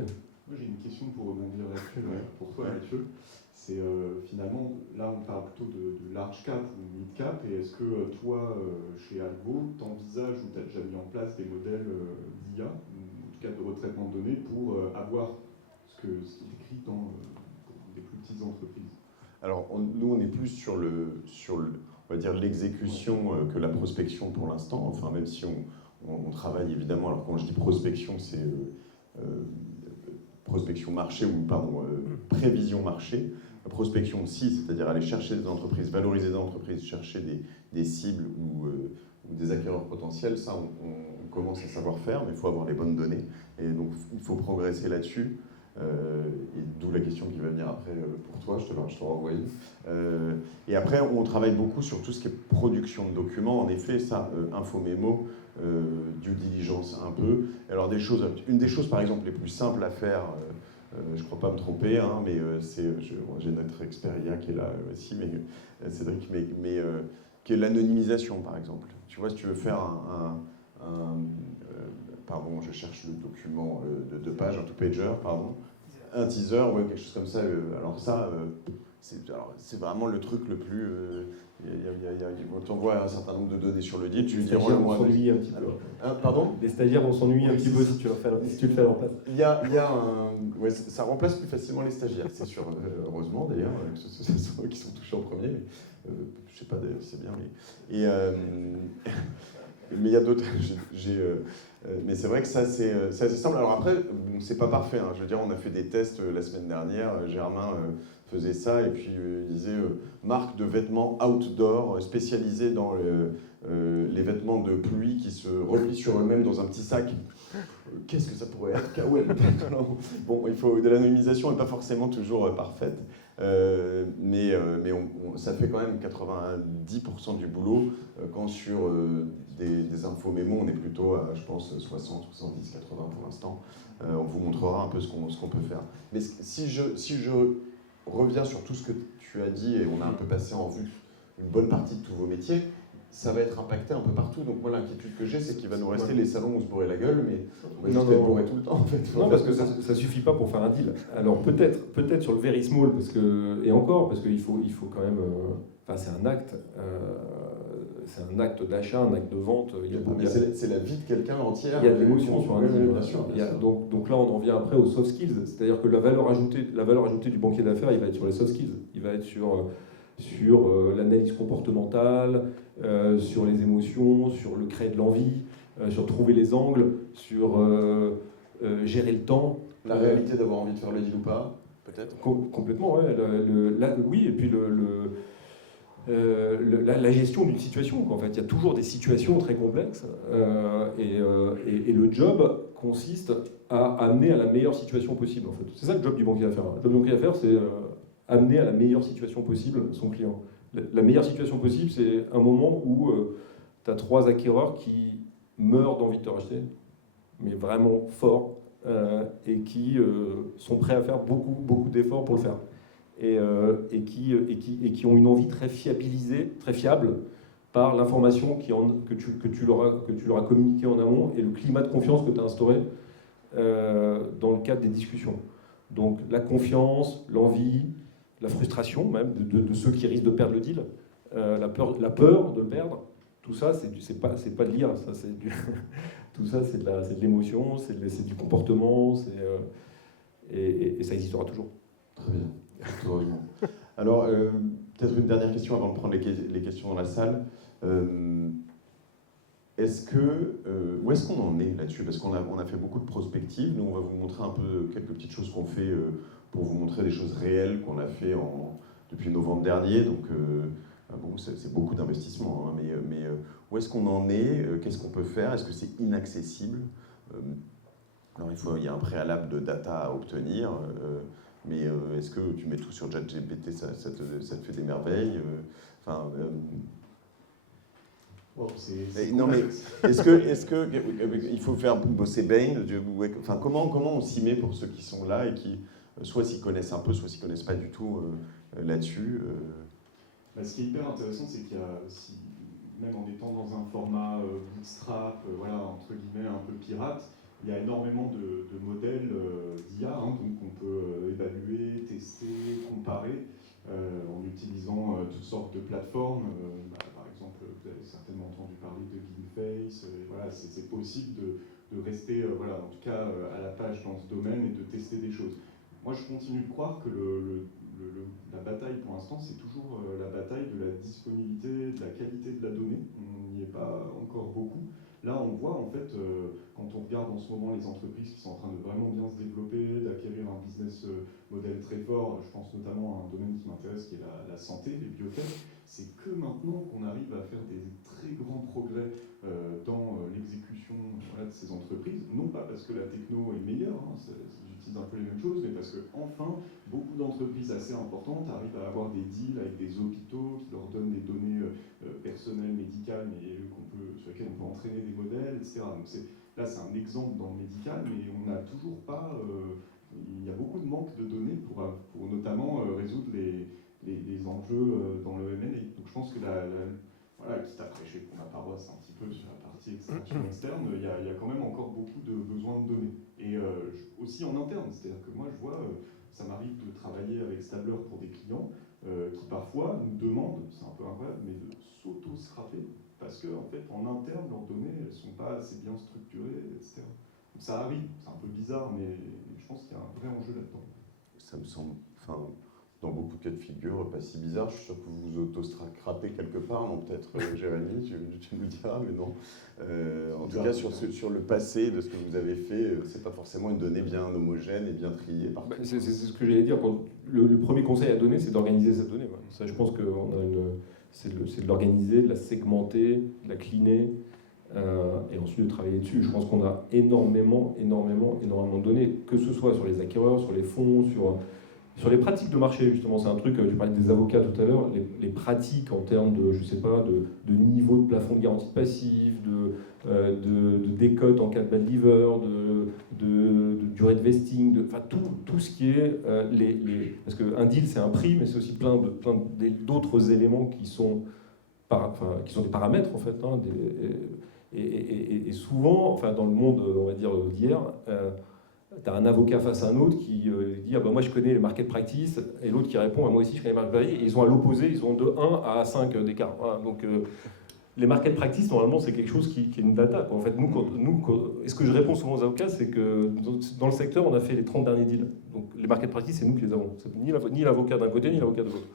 Moi j'ai une question pour rebondir là-dessus, pour toi Mathieu. C'est finalement, là on parle plutôt de large cap ou mid cap, et est-ce que toi, chez Algo, t'envisages ou tu as déjà mis en place des modèles d'IA, ou en tout cas de retraitement de données, pour avoir ce qui est écrit dans des plus petites entreprises? Alors nous on est plus sur on va dire l'exécution que la prospection pour l'instant, enfin même si on travaille évidemment, alors quand je dis prospection, c'est prospection marché ou pardon, prévision marché. Prospection aussi, c'est-à-dire aller chercher des entreprises, valoriser des entreprises, chercher des cibles ou des acquéreurs potentiels, ça on commence à savoir faire, mais il faut avoir les bonnes données. Et donc il faut progresser là-dessus. Et d'où la question qui va venir après pour toi, je te renvoie. Et après, on travaille beaucoup sur tout ce qui est production de documents. En effet, ça, infomémo, due diligence un peu. Alors une des choses par exemple les plus simples à faire, je ne crois pas me tromper, hein, mais j'ai notre expert IA qui est là aussi, mais Cédric, mais qui est l'anonymisation par exemple. Tu vois, si tu veux faire pardon, je cherche le document de 2 pages, un two-pager, pardon. Un teaser, ouais, quelque chose comme ça. Alors ça, c'est vraiment le truc le plus... on t'envoie un certain nombre de données sur le deal, tu lui dis... Les stagiaires vont s'ennuyer un petit peu. Pardon ? Les stagiaires vont s'ennuyer un petit peu si tu le fais en place. Il y a un... Ouais, ça remplace plus facilement les stagiaires, c'est sûr. Heureusement, d'ailleurs, que ce soit eux qui sont touchés en premier. Mais, je sais pas d'ailleurs si c'est bien. Mais il y a d'autres... mais c'est vrai que ça, c'est assez simple. Alors après, c'est pas parfait. Hein. Je veux dire, on a fait des tests la semaine dernière. Germain faisait ça et puis il disait marque de vêtements outdoor spécialisée dans les vêtements de pluie qui se replient sur eux-mêmes dans un petit sac. Qu'est-ce que ça pourrait être? Kawaii, peut-être. Bon, de l'anonymisation n'est pas forcément toujours parfaite. Mais ça fait quand même 90% du boulot quand sur des infos mémo on est plutôt à, je pense, 60, 70, 80 pour l'instant. On vous montrera un peu ce qu'on peut faire. Mais si je reviens sur tout ce que tu as dit et on a un peu passé en vue une bonne partie de tous vos métiers, ça va être impacté un peu partout. Donc moi l'inquiétude que j'ai, c'est qu'il va nous rester les salons où on se bourrait la gueule, mais on va juste être bourré tout le temps en fait. Non, parce que ça suffit pas pour faire un deal. Alors peut-être sur le very small, parce qu'il faut quand même... c'est un acte. C'est un acte d'achat, un acte de vente. C'est la vie de quelqu'un entière. Il y a de l'émotion sur un deal. Bien sûr. Donc là, on en vient après aux soft skills. C'est-à-dire que la valeur ajoutée du banquier d'affaires, il va être sur les soft skills. Il va être sur l'analyse comportementale, sur les émotions, sur le créer de l'envie, sur trouver les angles, sur gérer le temps. La réalité d'avoir envie de faire le deal ou pas, peut-être. Complètement, ouais. Oui, et puis la gestion d'une situation. En fait, il y a toujours des situations très complexes et le job consiste à amener à la meilleure situation possible. En fait. C'est ça le job du banquier d'affaires. Le job du banquier d'affaires, c'est amener à la meilleure situation possible son client. La meilleure situation possible, c'est un moment où tu as 3 acquéreurs qui meurent d'envie de te racheter, mais vraiment fort, et qui sont prêts à faire beaucoup d'efforts pour le faire. Et qui ont une envie très fiabilisée, très fiable, par l'information que tu leur as communiquée en amont et le climat de confiance que tu as instauré dans le cadre des discussions. Donc la confiance, l'envie, la frustration même de ceux qui risquent de perdre le deal, la peur de le perdre, tout ça, c'est pas de l'IA, ça, tout ça, c'est de l'émotion, c'est du comportement, et ça existera toujours. Très bien. Heureusement. Alors, peut-être une dernière question avant de prendre les questions dans la salle. Où est-ce qu'on en est là-dessus? Parce qu'on a fait beaucoup de prospectives. Nous, on va vous montrer un peu quelques petites choses qu'on fait pour vous montrer des choses réelles qu'on a fait depuis novembre dernier. Donc, c'est beaucoup d'investissement. Hein, mais où est-ce qu'on en est? Qu'est-ce qu'on peut faire? Est-ce que c'est inaccessible? Alors, il y a un préalable de data à obtenir. Mais est-ce que tu mets tout sur ChatGPT, ça te fait des merveilles? Non mais est-ce que il faut faire bosser Bain? Comment on s'y met pour ceux qui sont là et qui soit s'y connaissent un peu, soit s'y connaissent pas du tout là-dessus? Ce qui est hyper intéressant, c'est qu'il y a aussi, même en étant dans un format bootstrap, entre guillemets un peu pirate, il y a énormément de modèles d'IA, donc on peut évaluer, tester, comparer en utilisant toutes sortes de plateformes. Par exemple, vous avez certainement entendu parler de GameFace. C'est possible de rester, en tout cas, à la page dans ce domaine et de tester des choses. Moi, je continue de croire que la bataille, pour l'instant, c'est toujours la bataille de la disponibilité, de la qualité de la donnée. On n'y est pas encore beaucoup. Là, on voit, en fait, quand on regarde en ce moment les entreprises qui sont en train de vraiment bien se développer, d'acquérir un business model très fort, je pense notamment à un domaine qui m'intéresse, qui est la santé, les biotech, c'est que maintenant qu'on arrive à faire des très grands progrès dans l'exécution de ces entreprises, non pas parce que la techno est meilleure, j'utilise un peu les mêmes choses, mais parce que enfin, beaucoup d'entreprises assez importantes arrivent à avoir des deals avec des hôpitaux qui leur donnent des données personnelles, médicales, mais sur lesquelles on peut entraîner des modèles, etc. Donc là, c'est un exemple dans le médical, mais on n'a toujours pas... il y a beaucoup de manque de données pour notamment résoudre les enjeux dans le M&A. Donc je pense que quitte à prêcher pour ma paroisse un petit peu sur la partie partie extraction externe, il y a quand même encore beaucoup de besoins de données. Et aussi en interne, c'est-à-dire que moi je vois, ça m'arrive de travailler avec Stabler pour des clients qui parfois nous demandent, c'est un peu incroyable, mais de s'auto-scraper parce qu'en fait en interne leurs données elles ne sont pas assez bien structurées, etc. Donc ça arrive, c'est un peu bizarre, mais je pense qu'il y a un vrai enjeu là-dedans. Ça me semble, enfin, dans beaucoup de cas de figure, pas si bizarre. Je suis sûr que vous vous auto-scratez quelque part, non peut-être, Jérémy, tu nous diras, mais non. En tout cas, sur le passé de ce que vous avez fait, c'est pas forcément une donnée bien homogène et bien triée. C'est ce que j'allais dire. Le premier conseil à donner, c'est d'organiser cette donnée. Ouais. Ça, je pense que c'est de l'organiser, de la segmenter, de la cleaner, et ensuite de travailler dessus. Je pense qu'on a énormément de données, que ce soit sur les acquéreurs, sur les fonds, sur les pratiques de marché, justement. C'est un truc, tu parlais des avocats tout à l'heure, les pratiques en termes de, je sais pas, de niveau de plafond de garantie passive, de décote en cas de bad liver, de durée de vesting, enfin tout ce qui est parce qu'un deal c'est un prix, mais c'est aussi plein d'autres éléments qui sont des paramètres en fait, hein, et souvent, enfin dans le monde, on va dire d'hier, tu as un avocat face à un autre qui dit ah ben moi je connais les market practice, et l'autre qui répond ah, moi aussi je connais les market practice, et ils ont à l'opposé, ils ont de 1 à 5 d'écart. Voilà, donc les market practice, normalement, c'est quelque chose qui est une data, quoi. En fait, et ce que je réponds souvent aux avocats, c'est que dans le secteur, on a fait les 30 derniers deals. Donc les market practice, c'est nous qui les avons. C'est ni l'avocat d'un côté, ni l'avocat de l'autre.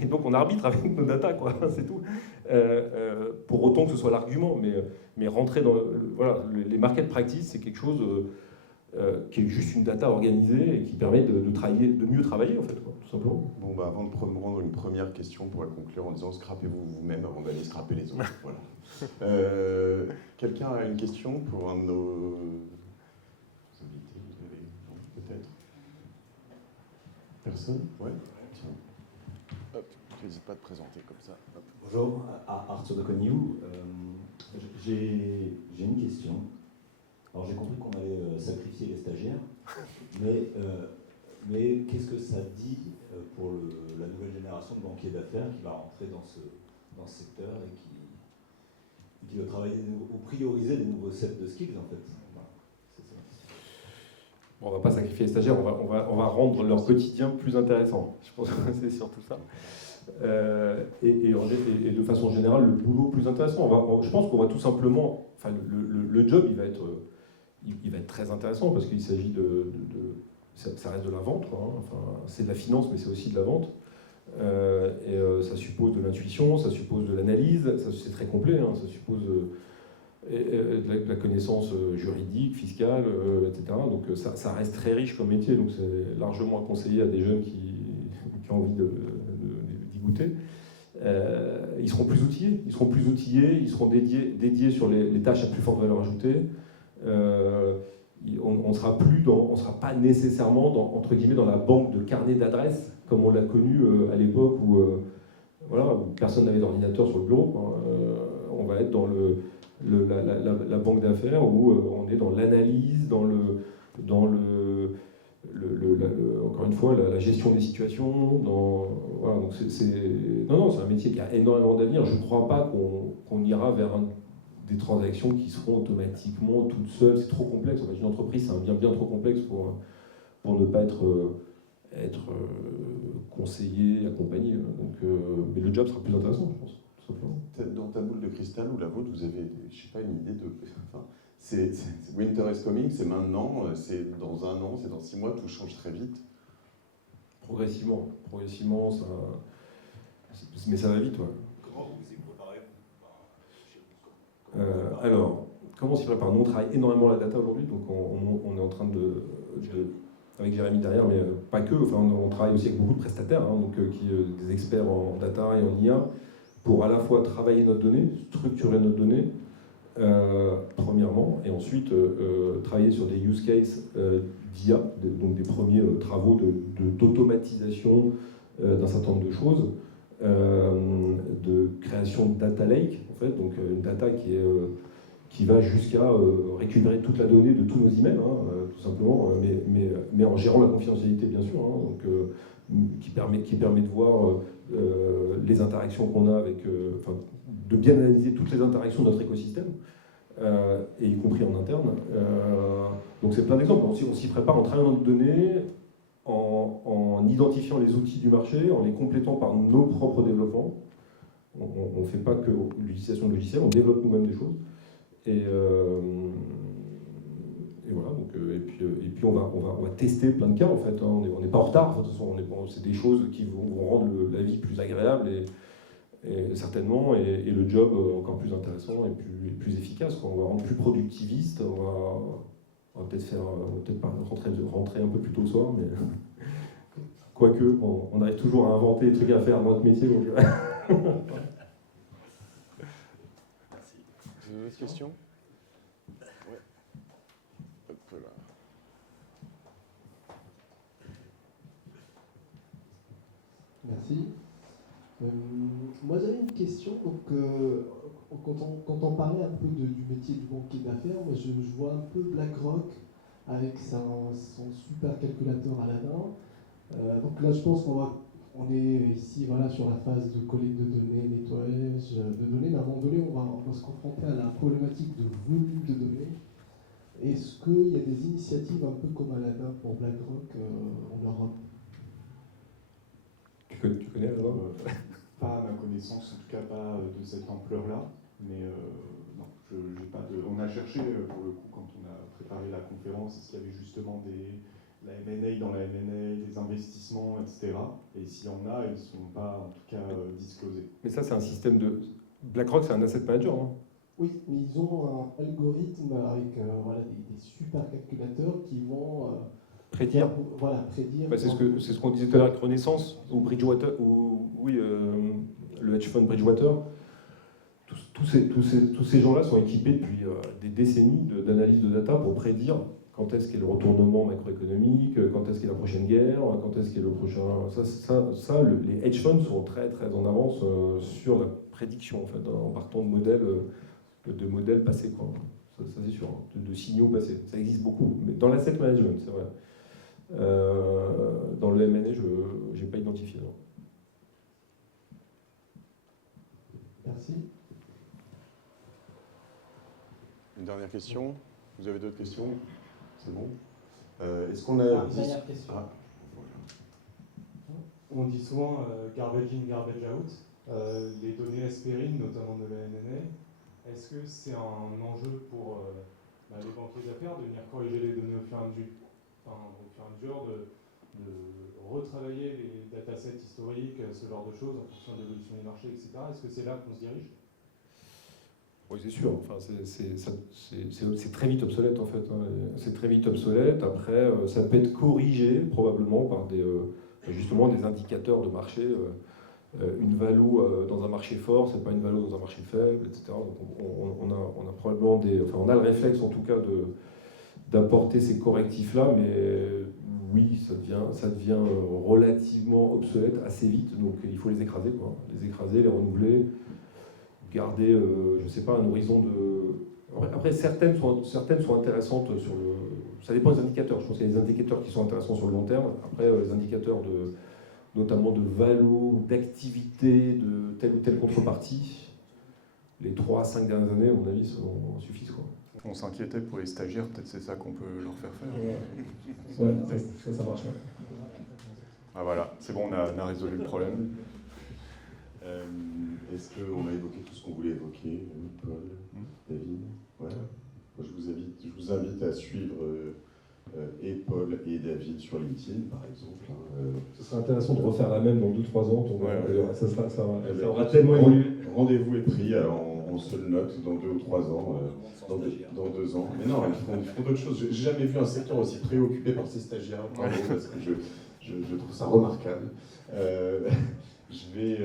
Et donc on arbitre avec nos data, quoi. C'est tout. Pour autant que ce soit l'argument, mais rentrer dans... voilà, les market practice, c'est quelque chose qui est juste une data organisée et qui permet de mieux travailler, en fait, quoi, tout simplement. Bon, bah, avant de prendre une première question, on pourrait conclure en disant scrapez-vous vous-même avant d'aller scraper les autres. Voilà. Quelqu'un a une question pour un de nos invités? Vous avez peut-être personne? Ouais. Tiens. Hop, n'hésite pas à te présenter comme ça. Hop. Bonjour, Arthur de Cognou. J'ai une question. Alors j'ai compris qu'on allait sacrifier les stagiaires, mais qu'est-ce que ça dit pour la nouvelle génération de banquiers d'affaires qui va rentrer dans ce secteur et qui doit travailler ou prioriser des nouveaux sets de skills en fait? Voilà, c'est ça. Bon, on ne va pas sacrifier les stagiaires, on va rendre leur quotidien plus intéressant. Je pense que c'est surtout ça. Et de façon générale, le boulot plus intéressant. Je pense qu'on va tout simplement... Enfin, le job, il va être très intéressant parce qu'il s'agit ça reste de la vente, quoi, hein. Enfin, c'est de la finance, mais c'est aussi de la vente. Ça suppose de l'intuition, ça suppose de l'analyse, c'est très complet, hein, ça suppose de la connaissance juridique, fiscale, etc. Donc ça reste très riche comme métier, donc c'est largement à conseiller à des jeunes qui ont envie d'y goûter. Ils seront plus outillés, ils seront dédiés sur les tâches à plus forte valeur ajoutée. On ne sera pas nécessairement entre guillemets dans la banque de carnet d'adresses comme on l'a connu à l'époque où personne n'avait d'ordinateur sur le bureau, quoi. On va être dans la banque d'affaires où on est dans l'analyse, encore une fois la gestion des situations. Donc c'est un métier qui a énormément d'avenir. Je ne crois pas qu'on ira vers des transactions qui seront automatiquement toutes seules. C'est trop complexe. En fait, une entreprise, c'est un bien trop complexe pour ne pas être conseillé, accompagné. Donc, mais le job sera plus intéressant, je pense, tout simplement. Dans ta boule de cristal ou la vôtre, vous avez, je sais pas, une idée de... Enfin, c'est Winter is coming, c'est maintenant, c'est dans 1 an, c'est dans 6 mois, tout change très vite. Progressivement, ça... Mais ça va vite, ouais. Comment vous y préparez alors, comment on s'y prépare? Nous, on travaille énormément la data aujourd'hui, donc on est en train avec Jérémy derrière, mais pas que. Enfin, on travaille aussi avec beaucoup de prestataires, hein, donc des experts en data et en IA, pour à la fois travailler notre donnée, structurer notre donnée, premièrement, et ensuite travailler sur des use cases d'IA, donc des premiers travaux d'automatisation d'un certain nombre de choses. De création de data lake, en fait, donc une data qui va jusqu'à récupérer toute la donnée de tous nos emails, hein, tout simplement, mais en gérant la confidentialité, bien sûr, hein, donc, qui permet de voir les interactions qu'on a avec, de bien analyser toutes les interactions de notre écosystème, et y compris en interne. Donc c'est plein d'exemples. On s'y prépare en travaillant de données, en identifiant les outils du marché, en les complétant par nos propres développements. On ne fait pas que l'utilisation de logiciels, on développe nous-mêmes des choses. Et voilà, donc, et puis on va tester plein de cas en fait. Hein. On n'est pas en retard, de toute façon, c'est des choses qui vont rendre la vie plus agréable et certainement, et le job encore plus intéressant et plus efficace. Quoi. On va rendre plus productiviste, on va peut-être pas rentrer un peu plus tôt le soir, mais quoique, on arrive toujours à inventer des trucs à faire dans notre métier. Donc... Merci. Vous avez d'autres questions? Ouais. Hop là. Merci. Moi j'avais une question, donc quand on parlait un peu du métier du banquier d'affaires, moi je vois un peu BlackRock avec son super calculateur à la main. Donc là je pense qu'on est ici voilà, sur la phase de collecte de données, nettoyage de données, mais à un moment donné on va se confronter à la problématique de volume de données. Est-ce qu'il y a des initiatives un peu comme Aladdin pour BlackRock en Europe? Tu connais alors? Pas à ma connaissance, en tout cas pas de cette ampleur-là, mais non, j'ai pas de... On a cherché pour le coup quand on a préparé la conférence, est-ce qu'il y avait justement la M&A dans la M&A, des investissements, etc. Et s'il y en a, ils ne sont pas en tout cas disclosés. Mais ça c'est un système de... BlackRock c'est un asset manager, non? Oui, mais ils ont un algorithme avec voilà, des super calculateurs qui vont prédire. Voilà, prédire. Bah, c'est ce qu'on disait tout à l'heure avec Renaissance ou Bridgewater, le hedge fund Bridgewater. Tous ces gens-là sont équipés depuis des décennies d'analyse de data pour prédire quand est-ce qu'est le retournement macroéconomique, quand est-ce qu'est la prochaine guerre, quand est-ce qu'est le prochain... les hedge funds sont très très en avance sur la prédiction en fait, en partant de modèles passés, quoi. Ça c'est sûr, de signaux passés. Ça existe beaucoup, mais dans l'asset management, c'est vrai. Dans le M&A, je n'ai pas identifié. Non. Merci. Une dernière question? Vous avez d'autres questions? C'est bon? Est-ce qu'on a... Dernière question. Ah. On dit souvent garbage in, garbage out. Les données aspirines, notamment de la M&A, est-ce que c'est un enjeu pour les banquiers d'affaires de venir corriger les données au fur et à mesure, de retravailler les datasets historiques, ce genre de choses, en fonction de l'évolution du marché, etc. Est-ce que c'est là qu'on se dirige? Oui, c'est sûr. Enfin, c'est très vite obsolète, en fait. Hein. C'est très vite obsolète. Après, ça peut être corrigé, probablement, par justement des indicateurs de marché. Une value dans un marché fort, c'est pas une value dans un marché faible, etc. Donc on a probablement on a le réflexe, en tout cas, d'apporter ces correctifs-là, mais oui, ça devient relativement obsolète assez vite, donc il faut les écraser, quoi. Les écraser, les renouveler, garder, je ne sais pas, un horizon de... Après, certaines sont intéressantes sur le... Ça dépend des indicateurs, je pense qu'il y a des indicateurs qui sont intéressants sur le long terme, après les indicateurs notamment de valeur, d'activité, de telle ou telle contrepartie, les 3 à 5 dernières années, à mon avis, suffisent, quoi. On s'inquiétait pour les stagiaires, peut-être c'est ça qu'on peut leur faire faire. Ouais, ça marche. Ouais. Ah voilà, c'est bon, on a résolu le problème. Est-ce qu'on a évoqué tout ce qu'on voulait évoquer, Paul, David? Ouais. Moi, je vous invite à suivre et Paul et David sur LinkedIn, par exemple. Ce serait intéressant de refaire la même dans 2-3 ans. Ça aura donc, tellement évolué. Rendez-vous est pris, alors on se le note dans 2 ou 3 ans, dans 2 ans. Mais non, ils font d'autres choses. J'ai jamais vu un secteur aussi préoccupé par ses stagiaires. Bravo, parce que je trouve ça remarquable. Je vais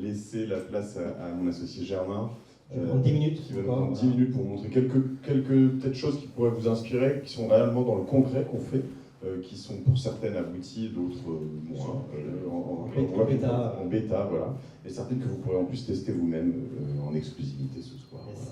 laisser la place à mon associé Germain. Je vais prendre 10 minutes. Qui va nous prendre 10 minutes pour vous montrer quelques peut-être choses qui pourraient vous inspirer, qui sont réellement dans le concret qu'on fait, qui sont pour certaines abouties, d'autres moins, en bêta, voilà. Et certaines que vous pourrez en plus tester vous-même en exclusivité ce soir. Voilà.